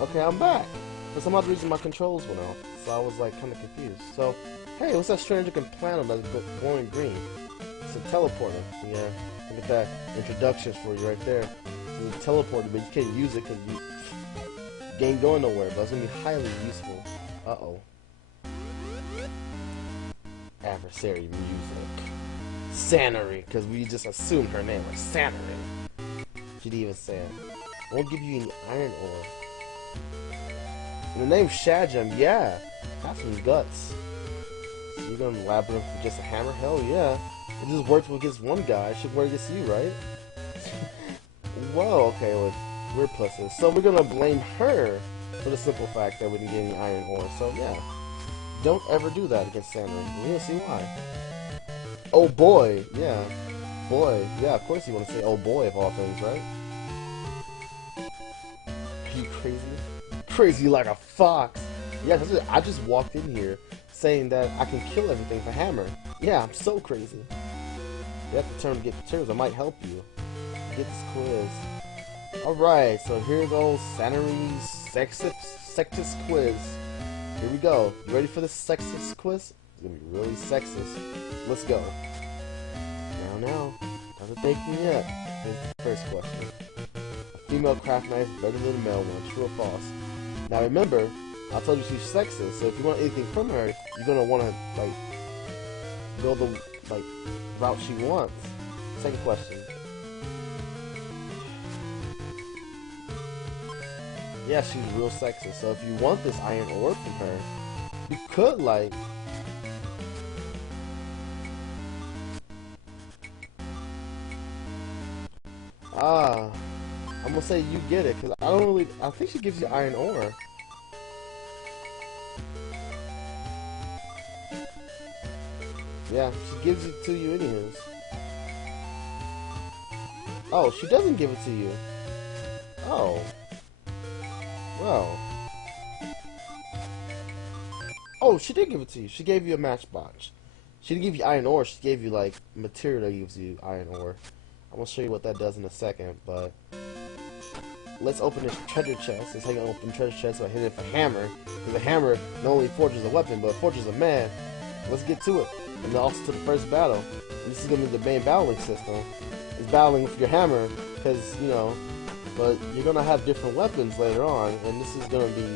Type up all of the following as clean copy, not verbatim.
Okay, I'm back. For some odd reason, my controls went off, so I was like kind of confused. So, hey, what's that strange looking planet that's glowing green? It's a teleporter. Yeah, look at that. Introductions for you right there. You teleported, but you can't use it because you ain't going nowhere. But it's gonna be highly useful. Uh-oh. Adversary music. Sanary, because we just assumed her name was Sanary. She didn't even say it. Won't give you any iron ore. And the name's Shadjam, yeah. Have some guts. So you're gonna labyrinth with just a hammer? Hell yeah. It just worked against one guy. It should work against you, right? Whoa, okay, well, we're pusses. So we're gonna blame her for the simple fact that we didn't get any iron ore. So yeah. Don't ever do that against Sanary. You'll see why. Oh boy, yeah. Boy, yeah, of course you want to say oh boy of all things, right? Are you crazy? Crazy like a fox. Yeah, that's it. I just walked in here saying that I can kill everything with a hammer. Yeah, I'm so crazy. You have to turn to get materials. I might help you. Get this quiz. Alright, so here's old Sanary's sexist quiz. Here we go. You ready for this sexist quiz? It's gonna be really sexist. Let's go. Now, doesn't thank me yet. Here's the first question. A female craft knife better than a male one, true or false? Now remember, I told you she's sexist, so if you want anything from her, you're gonna wanna like go the route she wants. Second question. Yeah, she's real sexist, so if you want this iron ore from her, you could like I'm gonna say you get it, because I think she gives you iron ore. Yeah, she gives it to you anyways. Oh, she doesn't give it to you. Oh. Well. Oh, she did give it to you. She gave you a matchbox. She didn't give you iron ore, she gave you, like, material that gives you iron ore. I'm gonna show you what that does in a second, but let's open this treasure chest. That's how you open treasure chest by hitting it with a hammer. Because a hammer not only forges a weapon, but forges a man. Let's get to it. And then also to the first battle. And this is gonna be the main battling system. It's battling with your hammer, because, you know, but you're gonna have different weapons later on, and this is gonna be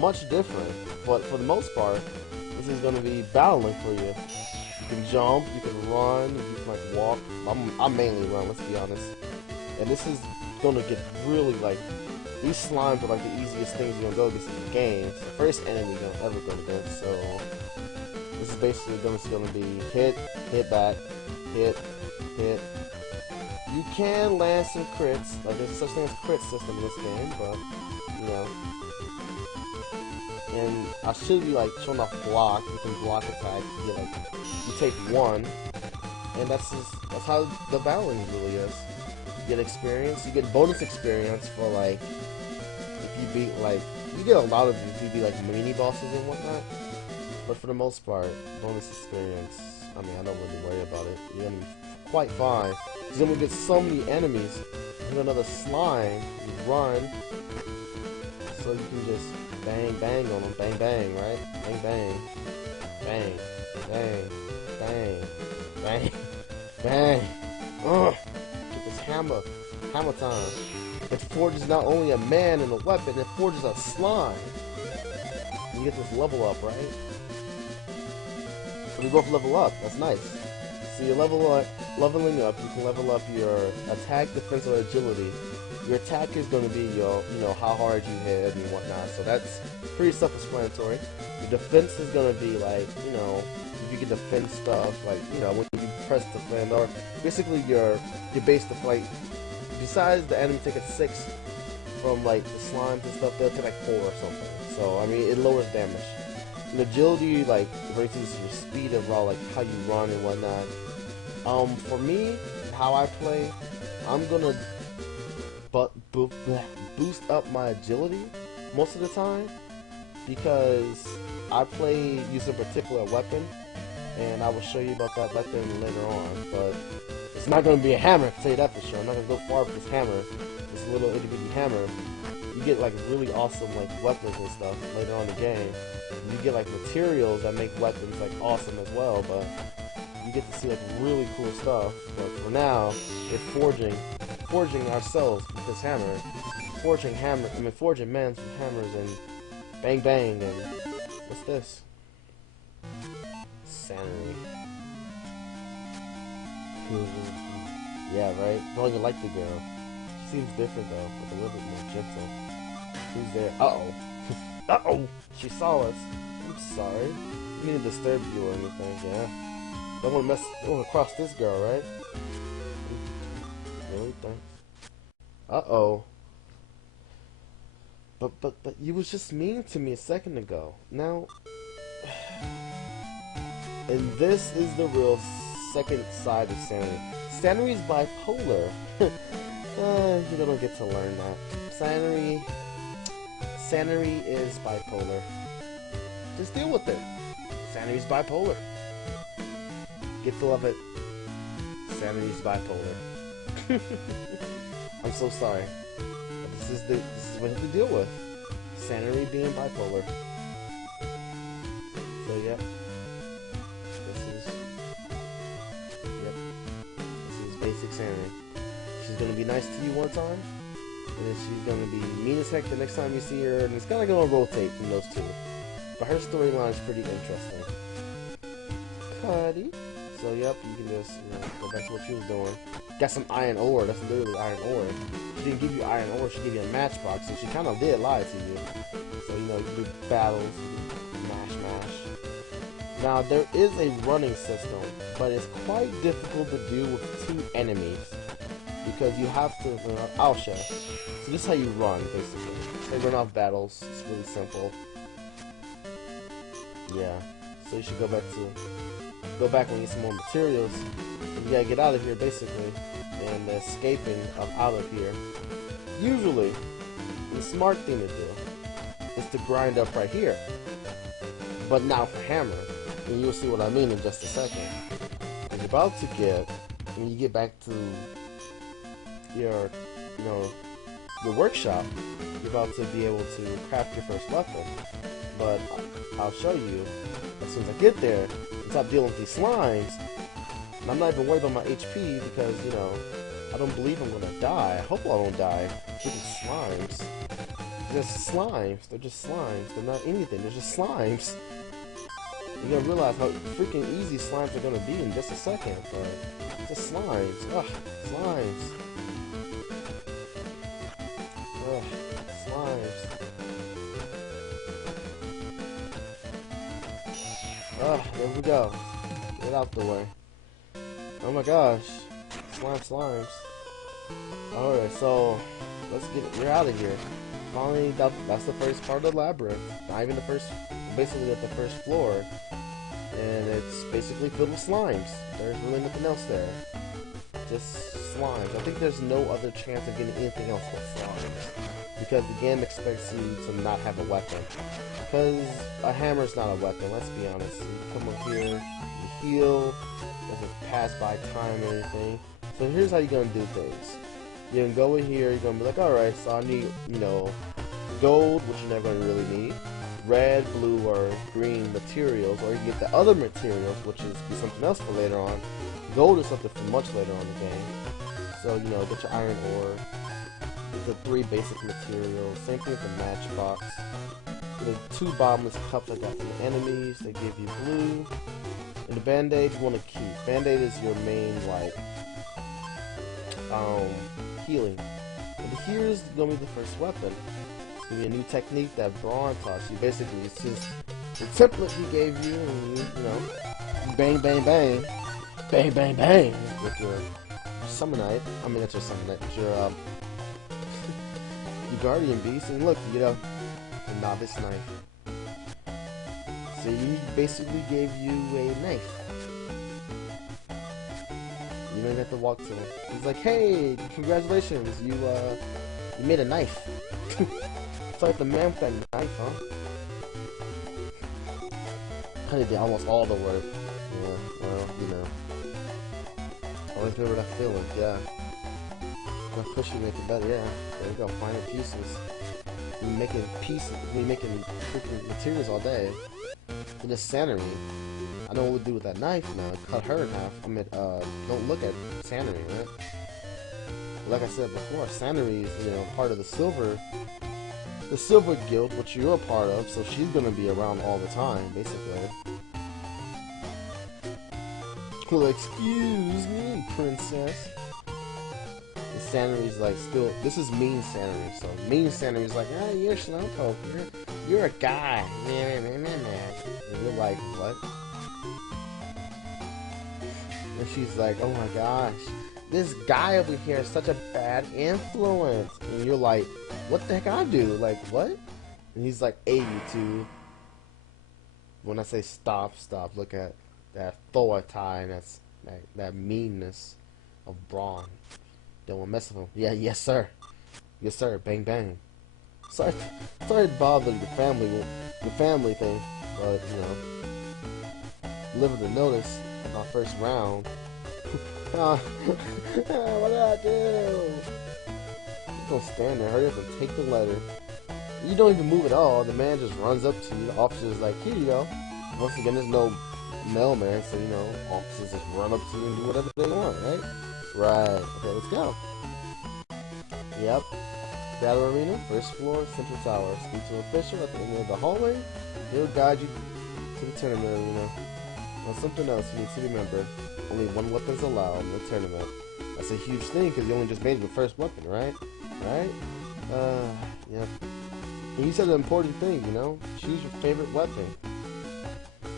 much different. But for the most part, this is gonna be battling for you. You can jump, you can run, you can like walk. I mainly run, let's be honest. And this is gonna get really like, these slimes are like the easiest things you're gonna go against in the game. It's the first enemy you're ever gonna get, so this is basically gonna be hit, hit back, hit, hit. You can land some crits, like there's such thing as a crit system in this game, but you know. And I should be like showing off block. You can block attack. You get like you take one, and that's how the battling really is. You get experience. You get bonus experience for like if you beat like you get a lot of if you beat like mini bosses and whatnot. But for the most part, bonus experience. I mean, I don't really worry about it. You're gonna be quite fine. Because then we get so many enemies. Hit another slime. You run, so you can just bang, bang on them. Bang, bang, right? Bang, bang. Bang. Bang. Bang. Bang. Bang. Ugh. Get this hammer. Hammer time. It forges not only a man and a weapon, it forges a slime. And you get this level up, right? So we both level up. That's nice. So you're leveling up. You can level up your attack, defense, or agility. Your attack is going to be your, you know, how hard you hit and whatnot. So that's pretty self-explanatory. Your defense is going to be like, you know, if you can defend stuff, like, you know, when you press defend, or basically your base to fight. Besides the enemy taking 6 from like the slimes and stuff, they'll take like 4 or something. So I mean, it lowers damage. And agility like raises your speed of raw, like how you run and whatnot. For me, how I play, I'm gonna boost up my agility most of the time because I play using a particular weapon, and I will show you about that weapon later on. But it's not gonna be a hammer, I can tell you that for sure. I'm not gonna go far with this hammer, this little itty bitty hammer. You get like really awesome like weapons and stuff later on in the game. You get like materials that make weapons like awesome as well, but you get to see like really cool stuff. But for now, we're forging ourselves with this hammer. Forging mans with hammers and bang bang and what's this? Sanity. Yeah, right? Don't even like the girl. She seems different though, but a little bit more gentle. Who's there? Uh-oh. Uh-oh! She saw us. I'm sorry. I didn't disturb you or anything, yeah. Don't want to cross this girl, right? Really? Thanks. Uh-oh. But you was just mean to me a second ago. Now, and this is the real second side of Sanity. Sanity is bipolar. You don't get to learn that. Sanity is bipolar. Just deal with it. Sanity's bipolar. Get to love it. Sanity's bipolar. I'm so sorry. But this is what you have to deal with. Sanity being bipolar. So yeah. This is basic Sanity. She's gonna be nice to you one time, and then she's gonna be mean as heck the next time you see her, and it's kinda gonna rotate from those two. But her storyline is pretty interesting. Cuddy. So yep, you can just go back to what she was doing. Got some iron ore. That's literally iron ore. She didn't give you iron ore. She gave you a matchbox, so she kind of did lie to you. So you do battles, you do mash. Now there is a running system, but it's quite difficult to deal with two enemies because you have to. I'll show. So this is how you run, basically. They run off battles. It's really simple. Yeah. So you should go back when you get some more materials. You gotta get out of here, basically, and escaping out of here. Usually, the smart thing to do is to grind up right here, but now for hammer, and you'll see what I mean in just a second. You're about to get, when you get back to your, your workshop, you're about to be able to craft your first weapon. But I'll show you as soon as I get there and stop dealing with these slimes. And I'm not even worried about my HP because, I don't believe I'm gonna die. I hope I don't die. They're just slimes. They're just slimes. They're just slimes. They're not anything. They're just slimes. You're gonna realize how freaking easy slimes are gonna be in just a second, but just slimes. Ugh, slimes. Ugh, slimes. There we go. Get out the way. Oh my gosh. Slimes. Alright, so you're out of here. Finally, that's the first part of the labyrinth. Not even the first, basically at the first floor. And it's basically filled with slimes. There's really nothing else there. Just slimes. I think there's no other chance of getting anything else but slimes. Because the game expects you to not have a weapon. Because a hammer's not a weapon, let's be honest. You come up here, you heal, doesn't pass by time or anything. So here's how you're gonna do things. You're gonna go in here, you're gonna be like, alright, so I need, gold, which you're never gonna really need, red, blue, or green materials, or you can get the other materials, which is be something else for later on. Gold is something for much later on in the game. So, get your iron ore, get the 3 basic materials, same thing with the matchbox. The 2 bottomless cups I got from the enemies, they give you blue. And the band-aid you want to keep. Band-aid is your main, healing. And here's gonna be the first weapon. It's gonna be a new technique that Braun taught you. Basically, it's just the template he gave you, and you bang, bang, bang. Bang, bang, bang with your summonite. I mean, that's your summonite. Your, your guardian beast. And look, you get a novice knife. So he basically gave you a knife. You don't even have to walk to him. He's like, hey, congratulations, you made a knife. It's like the man with that knife, huh? Kinda did almost all the work. Yeah, well, always remember that feeling, yeah. Gonna push you to make it better, yeah. There you go, final pieces. making pieces, we making freaking materials all day. And this Sanary, I know what we'll do with that knife now. Cut her in half. I mean, don't look at Sanary, right? Like I said before, Sanary is, you know, part of the Silver Guild, which you're a part of, so she's gonna be around all the time, basically. Well, excuse me, princess. And Sanary's like, still, this is mean Sanary, so mean Sanary's like, ah, you're Slowpoke, you're a guy. And you're like, what? And she's like, oh my gosh, this guy over here is such a bad influence. And you're like, what the heck I do? Like, what? And he's like, hey, you two. When I say stop, look at that authority and that meanness of Braun. Don't want to mess with him. Yeah, yes sir. Yes sir, bang bang. Sorry to bother the family thing, but, you know, delivered the notice in my first round. What did I do? You don't stand there, hurry up and take the letter. You don't even move at all. The man just runs up to you. The officer's like, here you go. Once again, there's no mailman, so, you know, officers just run up to you and do whatever they want, right? Right. Okay, let's go. Yep. Battle Arena, first floor, Central Tower. Speak to an official at the end of the hallway. He'll guide you to the tournament arena. Now, something else you need to remember. Only one weapon's allowed in the tournament. That's a huge thing, because you only just made the first weapon, right? Right? Yeah. And you said an important thing, you know? Choose your favorite weapon.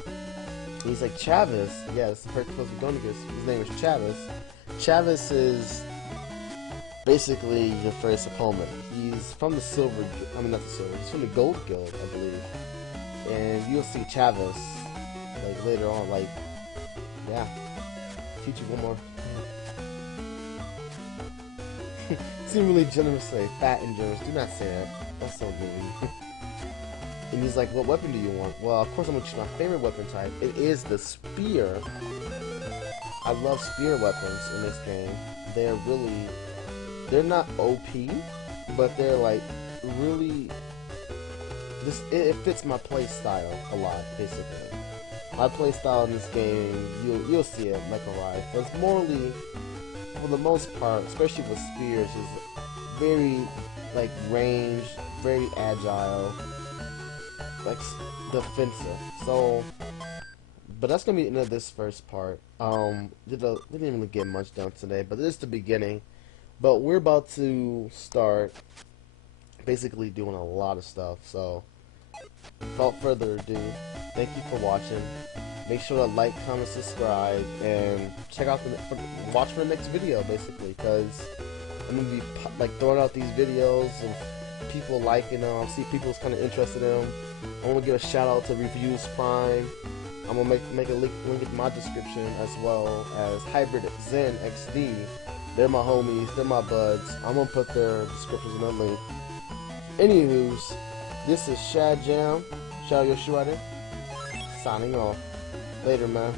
And he's like, Chavez. Yeah, that's the person supposed to be going against. His name is Chavez. Chavez is basically your first opponent. He's from the Silver, I mean not the Silver, he's from the Gold Guild, I believe. And you'll see Chavez, like, later on, like, yeah. Teach you one more. Seem really generous to say, fat and generous. Do not say that. That's so mean. And he's like, what weapon do you want? Well, of course I'm going to choose my favorite weapon type. It is the spear. I love spear weapons in this game. They're not OP, but they're like really, it fits my play style a lot, basically. My play style in this game, you'll see it like a lot. But it's morally, for the most part, especially with spears, is very like ranged, very agile, like defensive. So, but that's gonna be the end of this first part. Didn't really get much done today, but this is the beginning. But we're about to start basically doing a lot of stuff. So, without further ado, thank you for watching. Make sure to like, comment, subscribe, and check out watch for the next video, basically, because I'm gonna be like throwing out these videos and people liking them. I see people's kind of interested in them. I want to give a shout out to Reviews Prime. I'm gonna make a link in my description, as well as Hybrid Zen XD. They're my homies, they're my buds. I'm gonna put their descriptions in the link. Anywho's, this is Shad Jam, Shad Yoshirada, signing off. Later, man.